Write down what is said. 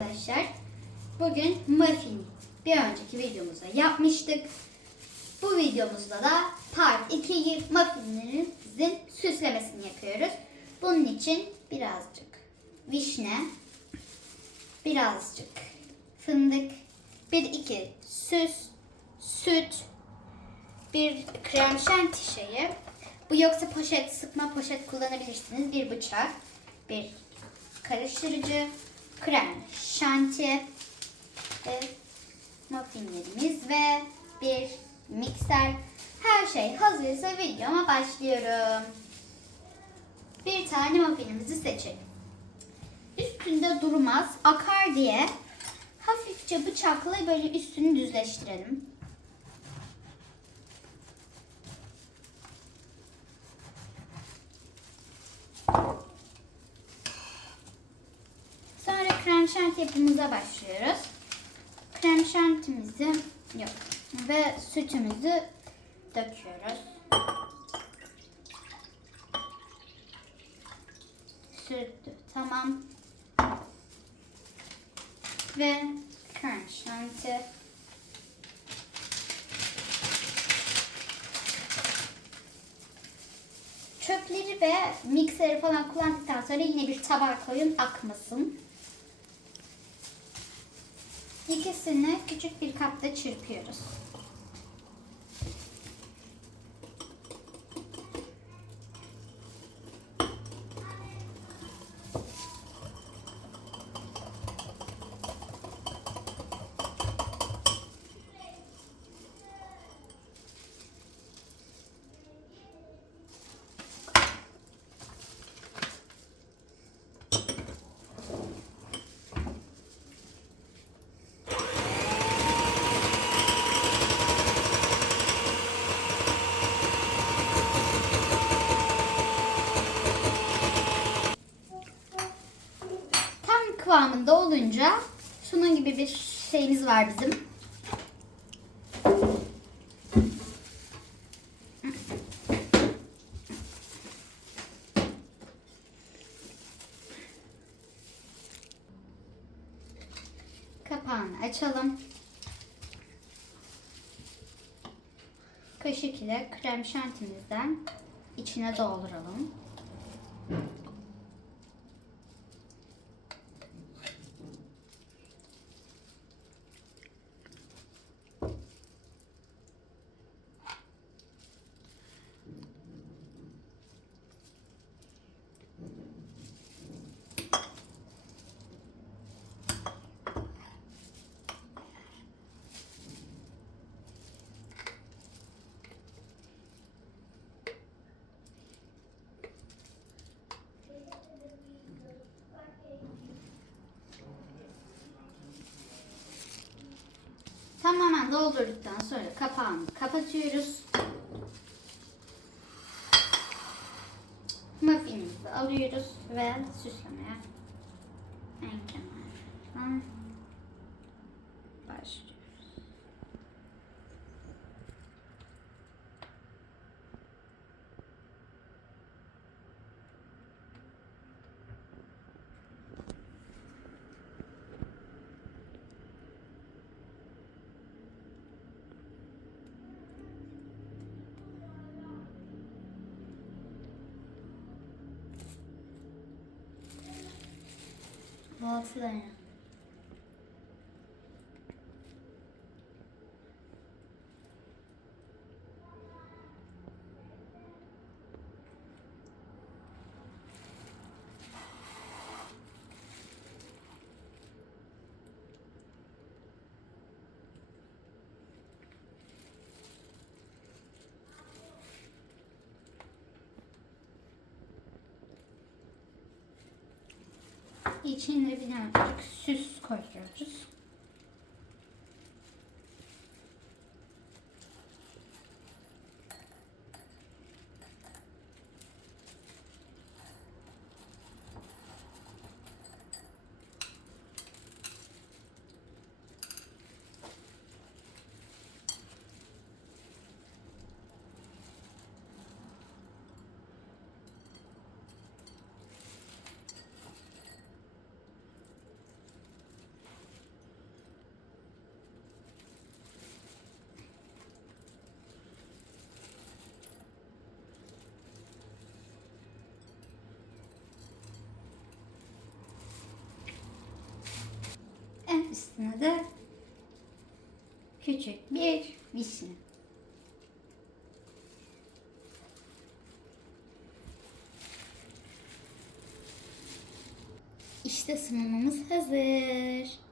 Arkadaşlar bugün muffin bir önceki videomuzda yapmıştık. Bu videomuzda da part 2'yi muffinlerimizin süslemesini yapıyoruz. Bunun için birazcık vişne, birazcık fındık, bir iki süs, süt, bir krem şanti şeyi. Bu yoksa poşet, sıkma poşet kullanabilirsiniz. Bir bıçak, bir karıştırıcı, krem şanti, ve muffinlerimiz ve bir mikser. Her şey hazırsa videoma başlıyorum. Bir tane muffinimizi seçelim. Üstünde durmaz, akar diye hafifçe bıçakla böyle üstünü düzleştirelim. Sonra krem şanti yapımıza başlıyoruz. Krem şantimizi yok ve sütümüzü döküyoruz. Süt tamam. Ve krem şanti. Çöpleri ve mikseri falan kullandıktan sonra yine bir tabağa koyun akmasın. İkisini küçük bir kapta çırpıyoruz. Kıvamında olunca şunun gibi bir şeyimiz var bizim. Kapağını açalım. Kaşık ile krem şantimizden içine dolduralım. Tamamen doldurduktan sonra kapağını kapatıyoruz. Muffinimizi alıyoruz ve süslemeye en kenardan başlıyoruz. Altı İçine birazcık süs koyuyoruz. Küçük bir vişne. İşte sunumumuz hazır.